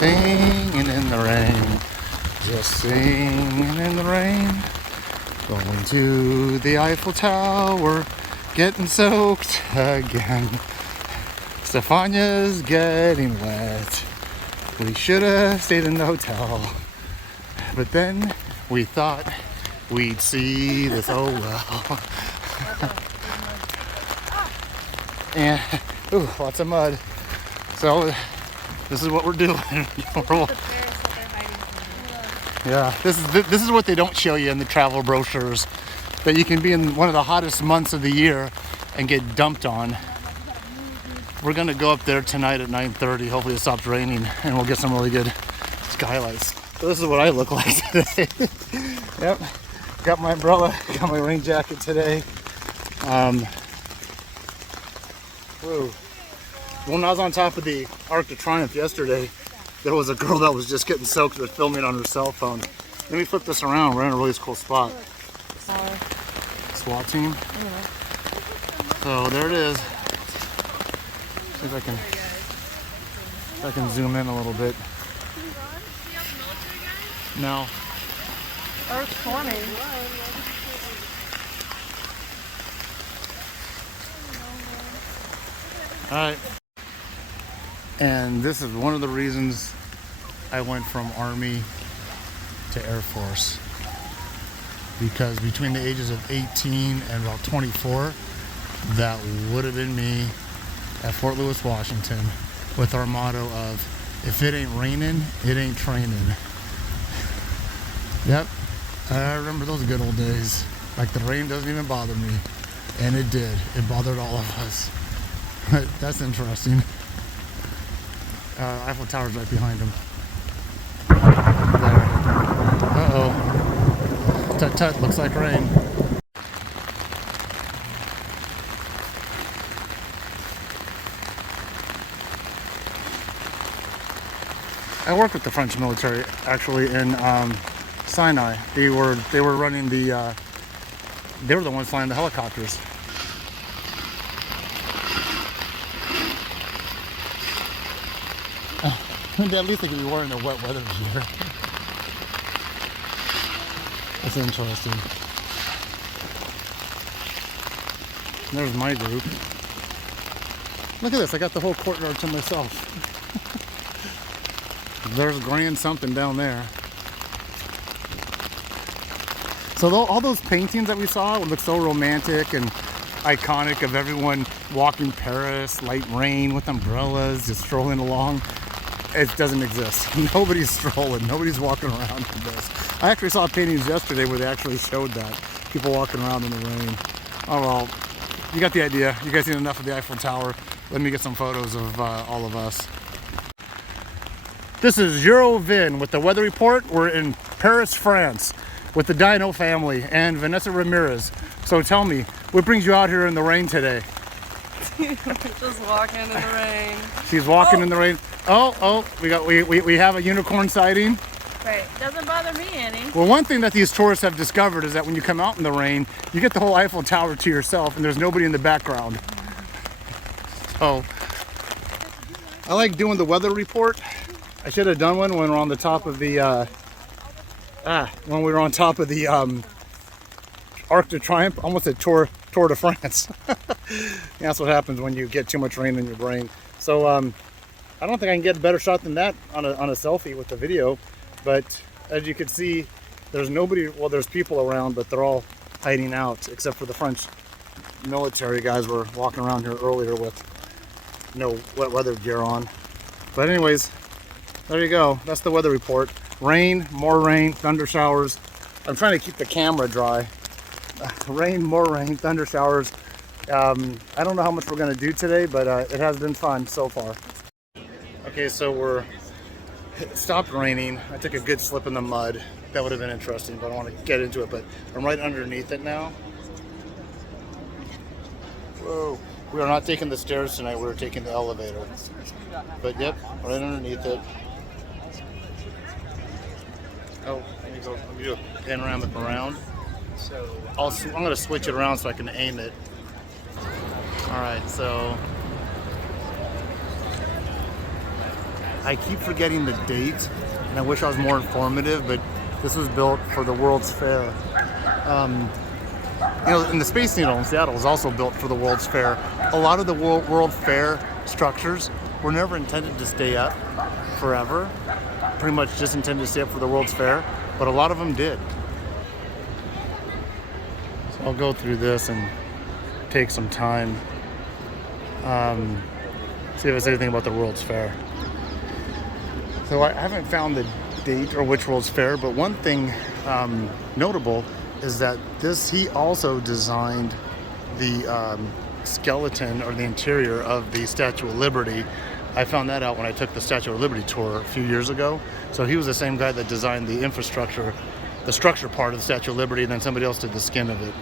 singing in the rain, just singing in the rain. Going to the Eiffel Tower, getting soaked again. Stefania's getting wet. We should have stayed in the hotel. But then we thought we'd see this, oh well. And, ooh, lots of mud. So, this is what we're doing. Yeah, this is what they don't show you in the travel brochures. That you can be in one of the hottest months of the year and get dumped on. We're gonna go up there tonight at 9:30. Hopefully it stops raining and we'll get some really good skylights. So this is what I look like today. Yep, got my umbrella, got my rain jacket today. Whoa. When I was on top of the Arc de Triomphe yesterday, there was a girl that was just getting soaked with filming on her cell phone. Let me flip this around. We're in a really cool spot. SWAT team. So there it is. See if I can zoom in a little bit. No. There's 20. All right. And this is one of the reasons I went from Army to Air Force. Because between the ages of 18 and about 24, that would have been me at Fort Lewis, Washington, with our motto of, if it ain't raining, it ain't training. Yep, I remember those good old days. Like the rain doesn't even bother me. And it did. It bothered all of us. That's interesting. Eiffel Tower's right behind him. There. Uh-oh. Tut tut, looks like rain. I worked with the French military actually in Sinai. They were running the they were the ones flying the helicopters. At least they could be wearing their wet weather gear. That's interesting. There's my group. Look at this, I got the whole courtyard to myself. There's grand something down there. So all those paintings that we saw would look so romantic and iconic of everyone walking Paris, light rain with umbrellas, just strolling along. It doesn't exist. Nobody's strolling. Nobody's walking around in this. I actually saw paintings yesterday where they actually showed that. People walking around in the rain. Oh well, you got the idea. You guys seen enough of the Eiffel Tower. Let me get some photos of all of us. This is Eurovin with the weather report. We're in Paris, France with the Dino family and Vanessa Ramirez. So tell me, what brings you out here in the rain today? Just walking in the rain. She's walking in the rain. Oh, we have a unicorn sighting. Right, doesn't bother me any. Well, one thing that these tourists have discovered is that when you come out in the rain, you get the whole Eiffel Tower to yourself and there's nobody in the background. So, I like doing the weather report. I should have done one when we were on the top of the, when we were on top of the Arc de Triomphe, almost a Tour de France. That's what happens when you get too much rain in your brain. So, I don't think I can get a better shot than that on a selfie with the video. But as you can see, there's nobody, well, there's people around, but they're all hiding out, except for the French military guys were walking around here earlier with no wet weather gear on. But anyways, there you go. That's the weather report. Rain, more rain, thunder showers. I'm trying to keep the camera dry. Rain, more rain, thunder showers. I don't know how much we're going to do today, but it has been fun so far. Okay, so it stopped raining. I took a good slip in the mud. That would have been interesting, but I don't want to get into it. But I'm right underneath it now. Whoa. We are not taking the stairs tonight. We're taking the elevator. But yep, right underneath it. Oh, let me do a panoramic around. I'm going to switch it around so I can aim it. All right, so I keep forgetting the date, and I wish I was more informative, but this was built for the World's Fair. And the Space Needle in Seattle was also built for the World's Fair. A lot of the World Fair structures were never intended to stay up forever. Pretty much just intended to stay up for the World's Fair, but a lot of them did. So I'll go through this and take some time. See if it's anything about the World's Fair. So I haven't found the date or which World's Fair, but one thing notable is that he also designed the skeleton or the interior of the Statue of Liberty. I found that out when I took the Statue of Liberty tour a few years ago. So he was the same guy that designed the infrastructure, the structure part of the Statue of Liberty, and then somebody else did the skin of it.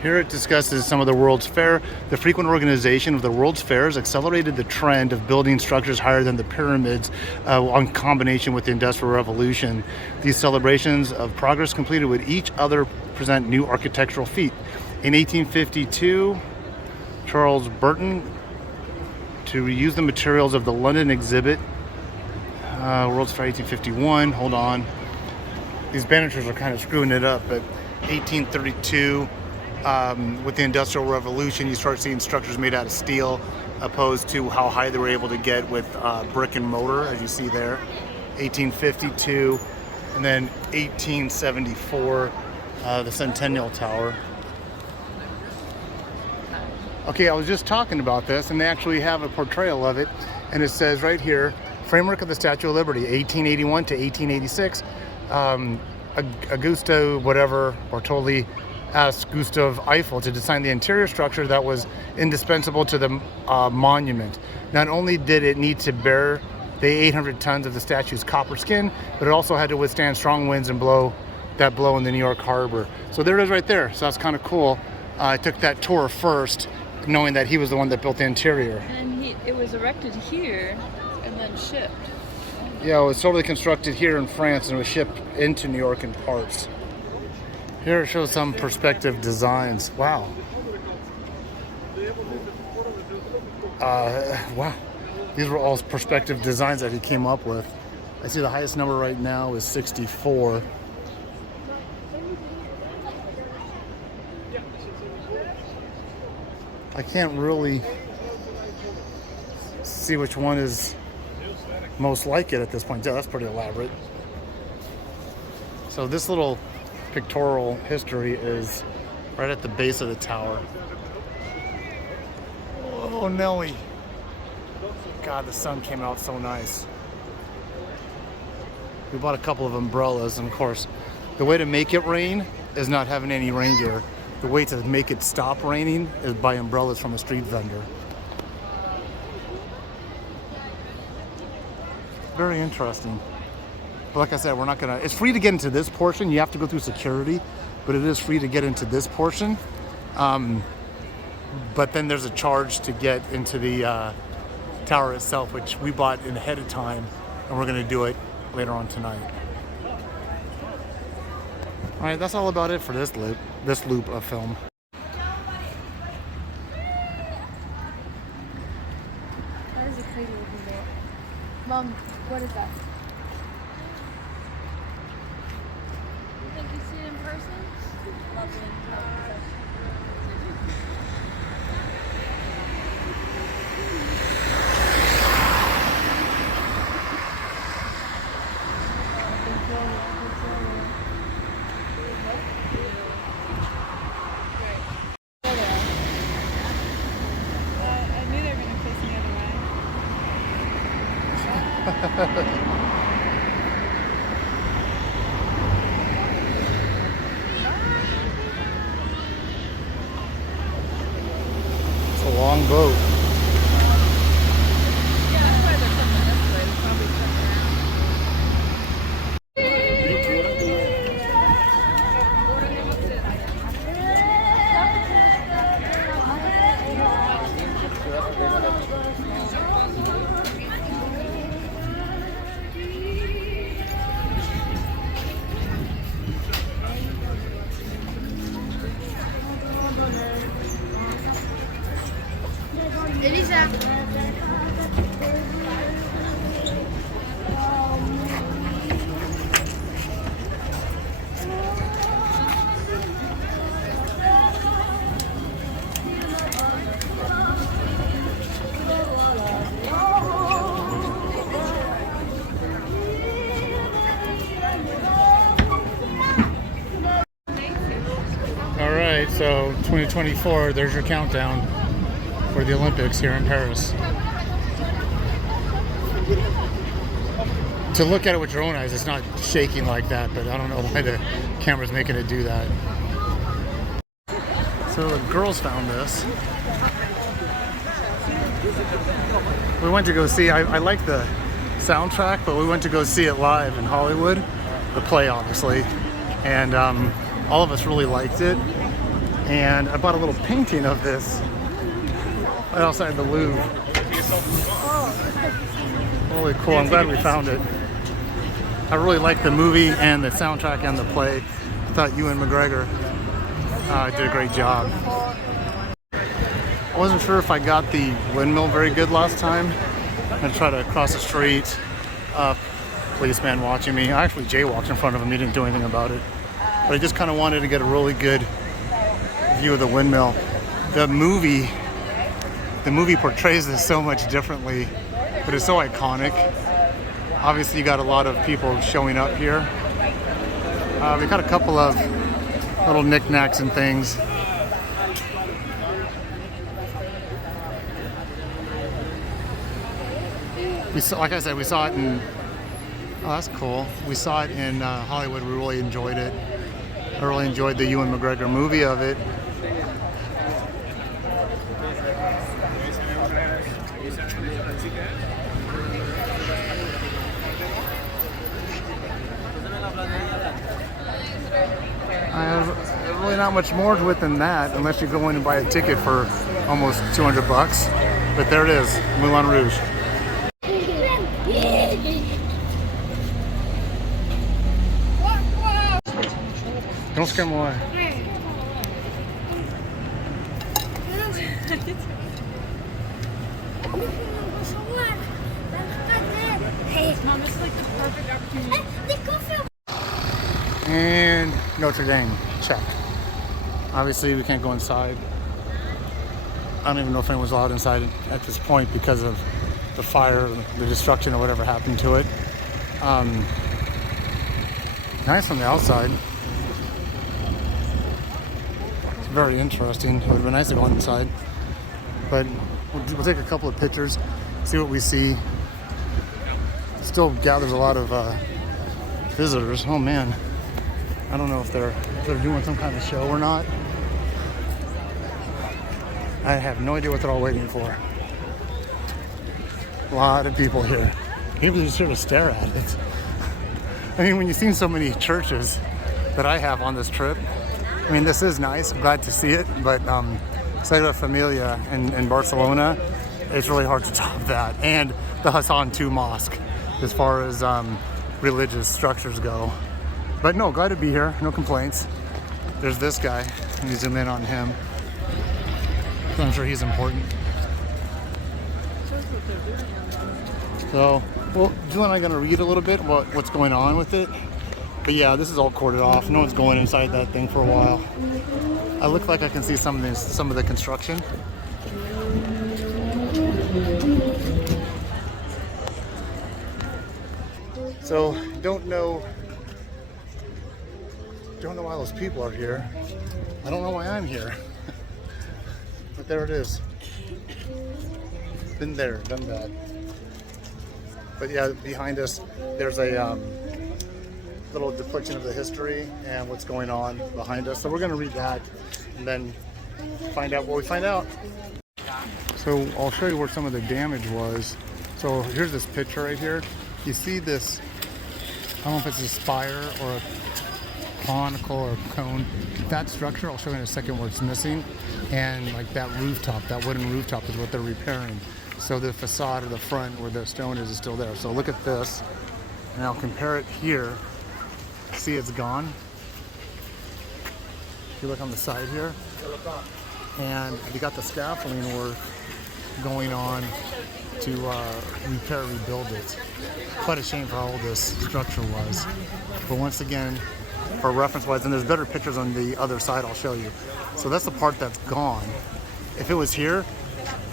Here it discusses some of the World's Fair. The frequent organization of the World's Fairs accelerated the trend of building structures higher than the pyramids in combination with the Industrial Revolution. These celebrations of progress completed with each other present new architectural feat. In 1852, Charles Burton, to reuse the materials of the London exhibit, World's Fair 1851, hold on. These banisters are kind of screwing it up, but 1832, with the Industrial Revolution, you start seeing structures made out of steel, opposed to how high they were able to get with brick and mortar, as you see there. 1852, and then 1874, the Centennial Tower. Okay, I was just talking about this, and they actually have a portrayal of it, and it says right here, framework of the Statue of Liberty, 1881 to 1886. Augusto, whatever, Bartoli asked Gustav Eiffel to design the interior structure that was indispensable to the monument. Not only did it need to bear the 800 tons of the statue's copper skin, but it also had to withstand strong winds and blow in the New York harbor. So there it is right there. So that's kind of cool. I took that tour first, knowing that he was the one that built the interior. And it was erected here and then shipped. Yeah, it was totally constructed here in France and was shipped into New York in parts. Here it shows some perspective designs. Wow. Wow. These were all perspective designs that he came up with. I see the highest number right now is 64. I can't really see which one is most like it at this point. Yeah, that's pretty elaborate. So this little pictorial history is right at the base of the tower. Oh, Nelly. God, the sun came out so nice. We bought a couple of umbrellas, and of course, the way to make it rain is not having any rain gear. The way to make it stop raining is buy umbrellas from a street vendor. Very interesting. But like I said, we're not gonna, it's free to get into this portion. You have to go through security, but it is free to get into this portion. But then there's a charge to get into the tower itself, which we bought in ahead of time, and we're gonna do it later on tonight. All right, that's all about it for this loop of film. That is a crazy looking boat. Mom, what is that? You think you see it in person? Love it in person. I knew they were going to face the other way. It's a long boat. Yeah, that's why they're coming this way. They're probably coming around. So 2024, there's your countdown for the Olympics here in Paris. To look at it with your own eyes, it's not shaking like that, but I don't know why the camera's making it do that. So the girls found this. We went to go see, I like the soundtrack, but we went to go see it live in Hollywood, the play obviously, and all of us really liked it. And I bought a little painting of this right outside the Louvre. Really cool, I'm glad we found it. I really liked the movie and the soundtrack and the play. I thought Ewan McGregor did a great job. I wasn't sure if I got the windmill very good last time. I'm gonna try to cross the street. Policeman watching me. I actually jaywalked in front of him. He didn't do anything about it. But I just kind of wanted to get a really good view of the windmill. The movie portrays this so much differently, but it's so iconic. Obviously, you got a lot of people showing up here. We got a couple of little knickknacks and things. Like I said, we saw it in. Oh, that's cool. We saw it in Hollywood. We really enjoyed it. I really enjoyed the Ewan McGregor movie of it. Really not much more to it than that, unless you go in and buy a ticket for almost $200. But there it is, Moulin Rouge. Don't scare him away. Mom, this is like the perfect opportunity. And Notre Dame, check. Obviously, we can't go inside. I don't even know if anyone's allowed inside at this point because of the fire, the destruction, or whatever happened to it. Nice on the outside. It's very interesting. It would have been nice to go inside. But we'll take a couple of pictures, see what we see. Still gathers a lot of visitors. Oh man. I don't know if they're doing some kind of show or not. I have no idea what they're all waiting for. A lot of people here. People just here to stare at it. I mean, when you've seen so many churches that I have on this trip, I mean, this is nice. I'm glad to see it, but Sagrada Familia in Barcelona, it's really hard to top that. And the Hassan II Mosque, as far as religious structures go. But no, glad to be here. No complaints. There's this guy. Let me zoom in on him. I'm sure he's important. So, well, Jill and I are going to read a little bit what's going on with it. But yeah, this is all corded off. No one's going inside that thing for a while. I look like I can see some of the construction. So, don't know why those people are here. I don't know why I'm here. But there it is. Been there, done that. But yeah, behind us, there's a little depiction of the history and what's going on behind us. So we're going to read that and then find out what we find out. So I'll show you where some of the damage was. So here's this picture right here. You see this, I don't know if it's a spire or a conical or cone. That structure, I'll show you in a second where it's missing. And like that rooftop, that wooden rooftop is what they're repairing. So the facade or the front where the stone is still there. So look at this, and I'll compare it here. See, it's gone. If you look on the side here, and you got the scaffolding work going on to repair, rebuild it. Quite a shame for how old this structure was. But once again, for reference-wise, and there's better pictures on the other side I'll show you. So that's the part that's gone. If it was here,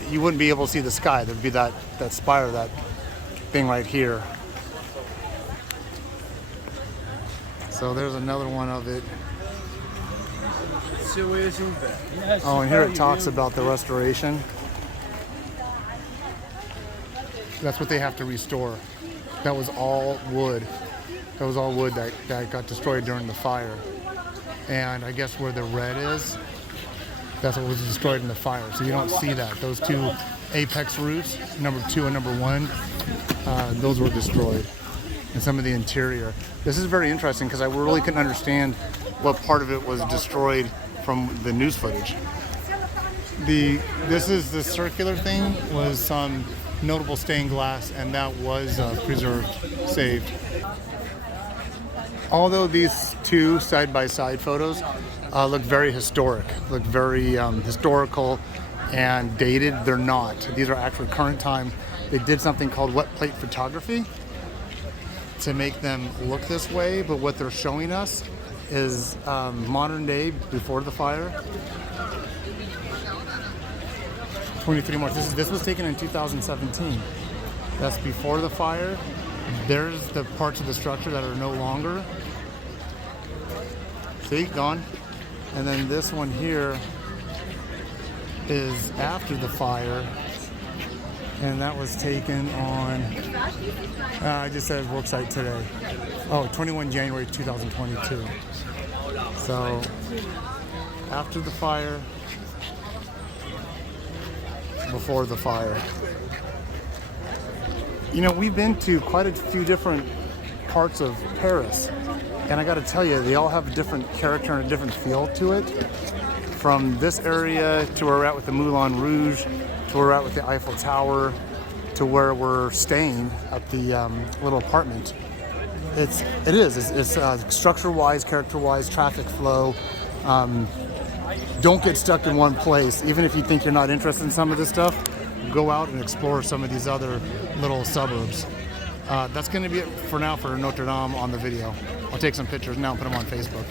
you wouldn't be able to see the sky. There'd be that spire, that thing right here. So there's another one of it. Oh, and here it talks about the restoration. That's what they have to restore. That was all wood. That was all wood that got destroyed during the fire. And I guess where the red is, that's what was destroyed in the fire. So you don't see that. Those two apex roofs, number 2 and number 1, those were destroyed. And some of the interior. This is very interesting because I really couldn't understand what part of it was destroyed from the news footage. This is the circular thing was some notable stained glass, and that was preserved, saved. Although these two side-by-side photos look very historic, look very historical and dated, they're not. These are actually current time. They did something called wet plate photography to make them look this way, but what they're showing us is modern day before the fire. 23 more. This was taken in 2017. That's before the fire. There's the parts of the structure that are no longer. See, gone. And then this one here is after the fire, and that was taken on, it just says worksite today. Oh, 21 January 2022. So after the fire, before the fire. You know, we've been to quite a few different parts of Paris, and I got to tell you, they all have a different character and a different feel to it. From this area to where we're at with the Moulin Rouge, to where we're at with the Eiffel Tower, to where we're staying at the little apartment. It's structure-wise, character-wise, traffic flow. Don't get stuck in one place. Even if you think you're not interested in some of this stuff, go out and explore some of these other little suburbs. That's going to be it for now for Notre Dame on the video. I'll take some pictures now and put them on Facebook.